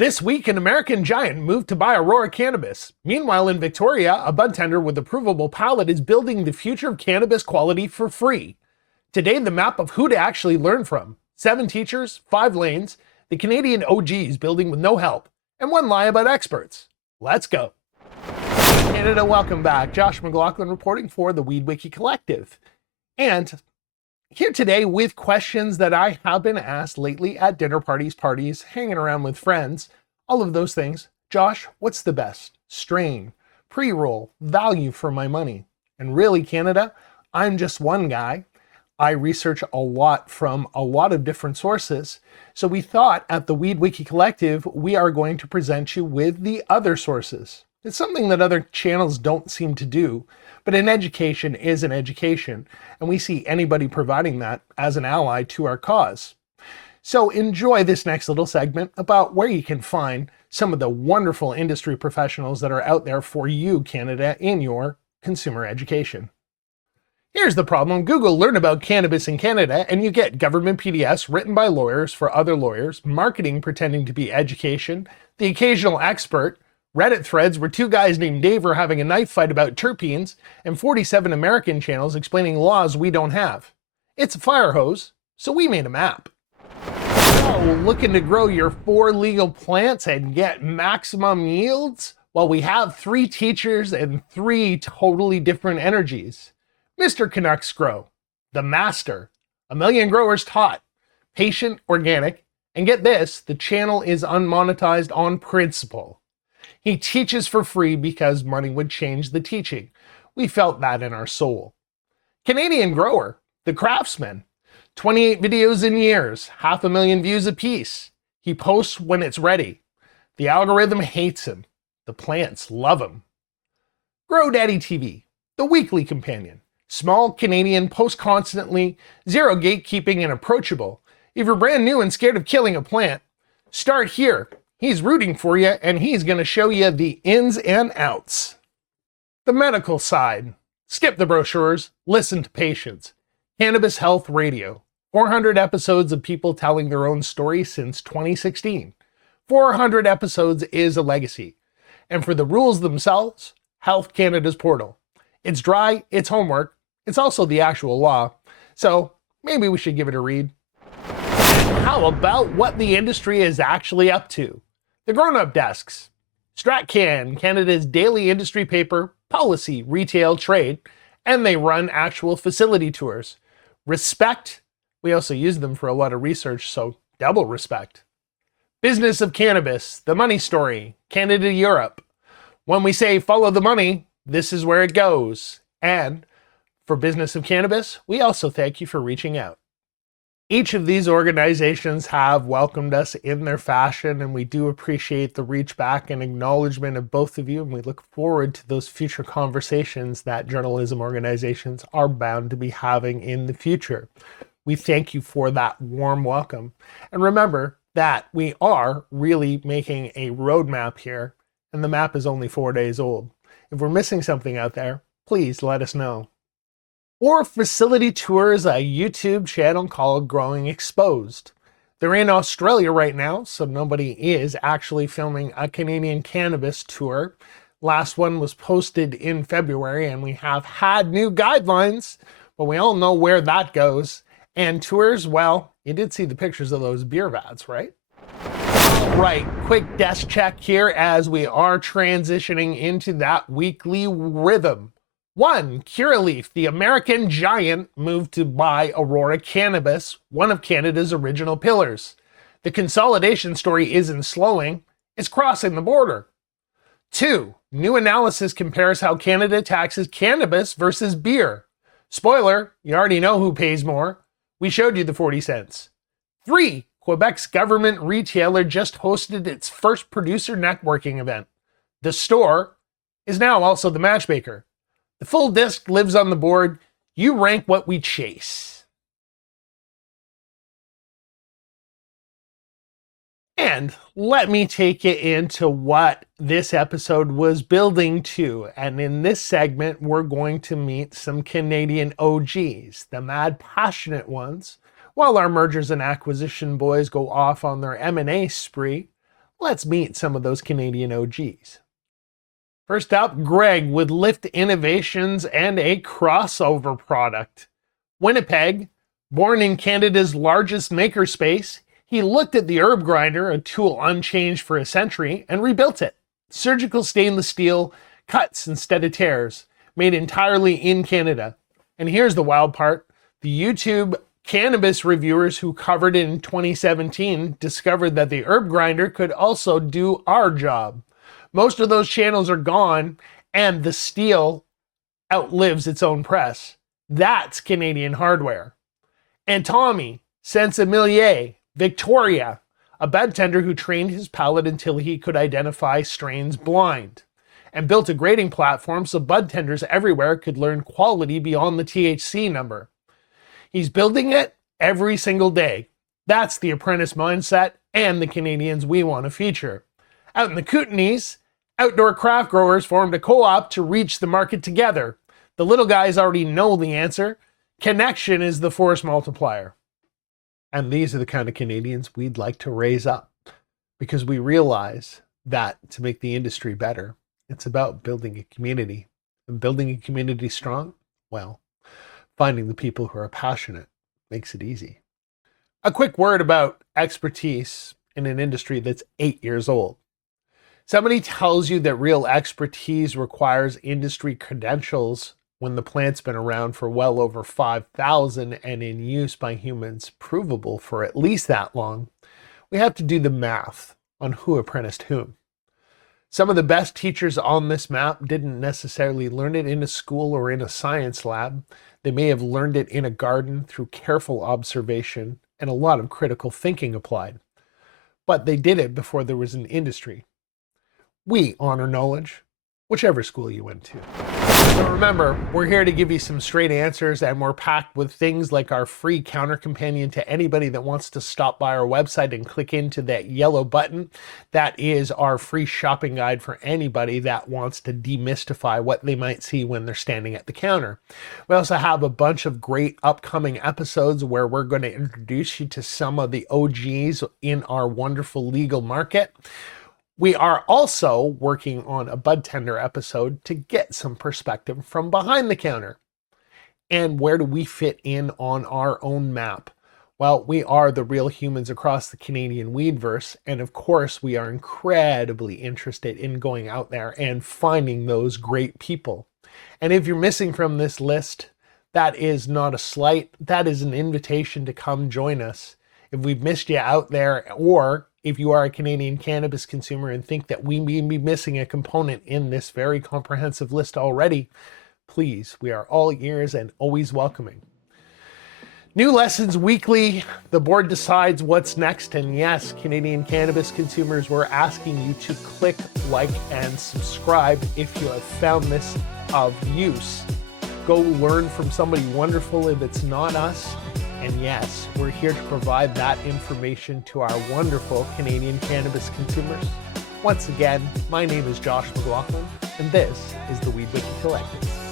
This week, an American giant moved to buy Aurora Cannabis. Meanwhile, in Victoria, a bud tender with a provable palate is building the future of cannabis quality for free. Today, the map of who to actually learn from. 7 teachers, 5 lanes, the Canadian OGs building with no help, and 1 lie about experts. Let's go. Canada, welcome back. Josh McLaughlin reporting for the Weed Wiki Collective. And here today with questions that I have been asked lately at dinner parties, hanging around with friends, all of those things. Josh, what's the best strain, pre-roll, value for my money? And really, Canada, I'm just one guy. I research a lot from a lot of different sources. So we thought at the Weed Wiki Collective, we are going to present you with the other sources. It's something that other channels don't seem to do, but an education is an education, and we see anybody providing that as an ally to our cause. So enjoy this next little segment about where you can find some of the wonderful industry professionals that are out there for you, Canada, in your consumer education. Here's the problem. Google learn about cannabis in Canada and you get government PDFs written by lawyers for other lawyers, marketing pretending to be education, the occasional expert, Reddit threads where 2 guys named Dave are having a knife fight about terpenes, and 47 American channels explaining laws we don't have. It's a fire hose, so we made a map. So, looking to grow your 4 legal plants and get maximum yields? Well, we have 3 teachers and 3 totally different energies. Mr. Canucks Grow, the master, a million growers taught, patient, organic, and get this, the channel is unmonetized on principle. He teaches for free because money would change the teaching. We felt that in our soul. Canadian Grower, the craftsman, 28 videos in years, 500,000 views apiece. He posts when it's ready. The algorithm hates him. The plants love him. Grow Daddy TV, the weekly companion. Small Canadian, post constantly, zero gatekeeping and approachable. If you're brand new and scared of killing a plant, start here. He's rooting for you, and he's going to show you the ins and outs. The medical side. Skip the brochures, listen to patients. Cannabis Health Radio. 400 episodes of people telling their own story since 2016. 400 episodes is a legacy. And for the rules themselves, Health Canada's portal. It's dry, it's homework, it's also the actual law. So maybe we should give it a read. How about what the industry is actually up to? The grown-up desks, StratCan, Canada's daily industry paper, policy, retail, trade, and they run actual facility tours. Respect, we also use them for a lot of research, so double respect. Business of Cannabis, the money story, Canada, Europe. When we say follow the money, this is where it goes. And for Business of Cannabis, we also thank you for reaching out. Each of these organizations have welcomed us in their fashion, and we do appreciate the reach back and acknowledgement of both of you, and we look forward to those future conversations that journalism organizations are bound to be having in the future. We thank you for that warm welcome. And remember that we are really making a roadmap here, and the map is only 4 days old. If we're missing something out there, please let us know. Or Facility Tours, a YouTube channel called Growing Exposed. They're in Australia right now, so nobody is actually filming a Canadian cannabis tour. Last one was posted in February, and we have had new guidelines, but we all know where that goes. And tours, well, you did see the pictures of those beer vats, right? Right, quick desk check here as we are transitioning into that weekly rhythm. 1. Curaleaf, the American giant, moved to buy Aurora Cannabis, one of Canada's original pillars. The consolidation story isn't slowing, it's crossing the border. 2. New analysis compares how Canada taxes cannabis versus beer. Spoiler, you already know who pays more. We showed you the 40 cents. 3. Quebec's government retailer just hosted its first producer networking event. The store is now also the matchmaker. The full disc lives on the board. You rank what we chase. And let me take you into what this episode was building to. And in this segment, we're going to meet some Canadian OGs, the mad passionate ones, while our mergers and acquisition boys go off on their M&A spree. Let's meet some of those Canadian OGs. First up, Greg with Lift Innovations and a crossover product. Winnipeg, born in Canada's largest makerspace, he looked at the herb grinder, a tool unchanged for a century, and rebuilt it. Surgical stainless steel, cuts instead of tears, made entirely in Canada. And here's the wild part. The YouTube Cannabis reviewers who covered it in 2017 discovered that the herb grinder could also do our job. Most of those channels are gone, and the steel outlives its own press. That's Canadian hardware. And Tommy, Sensimilier, Victoria, a bud tender who trained his palate until he could identify strains blind, and built a grading platform so bud tenders everywhere could learn quality beyond the THC number. He's building it every single day. That's the apprentice mindset and the Canadians we want to feature. Out in the Kootenays, outdoor craft growers formed a co-op to reach the market together. The little guys already know the answer. Connection is the force multiplier. And these are the kind of Canadians we'd like to raise up, because we realize that to make the industry better, it's about building a community. And building a community strong, well, finding the people who are passionate makes it easy. A quick word about expertise in an industry that's 8 years old. Somebody tells you that real expertise requires industry credentials when the plant's been around for well over 5,000 and in use by humans provable for at least that long. We have to do the math on who apprenticed whom. Some of the best teachers on this map didn't necessarily learn it in a school or in a science lab. They may have learned it in a garden through careful observation and a lot of critical thinking applied. But they did it before there was an industry. We honor knowledge, whichever school you went to. So remember, we're here to give you some straight answers, and we're packed with things like our free counter companion to anybody that wants to stop by our website and click into that yellow button. That is our free shopping guide for anybody that wants to demystify what they might see when they're standing at the counter. We also have a bunch of great upcoming episodes where we're going to introduce you to some of the OGs in our wonderful legal market. We are also working on a bud tender episode to get some perspective from behind the counter. And where do we fit in on our own map? Well, we are the real humans across the Canadian Weedverse. And of course, we are incredibly interested in going out there and finding those great people. And if you're missing from this list, that is not a slight. That is an invitation to come join us. If we've missed you out there, or if you are a Canadian cannabis consumer and think that we may be missing a component in this very comprehensive list already, please, we are all ears and always welcoming. New lessons weekly. The board decides what's next. And yes, Canadian cannabis consumers, we're asking you to click like and subscribe if you have found this of use. Go learn from somebody wonderful if it's not us. And yes, we're here to provide that information to our wonderful Canadian cannabis consumers. Once again, my name is Josh McLaughlin, and this is the Weedverse Collective.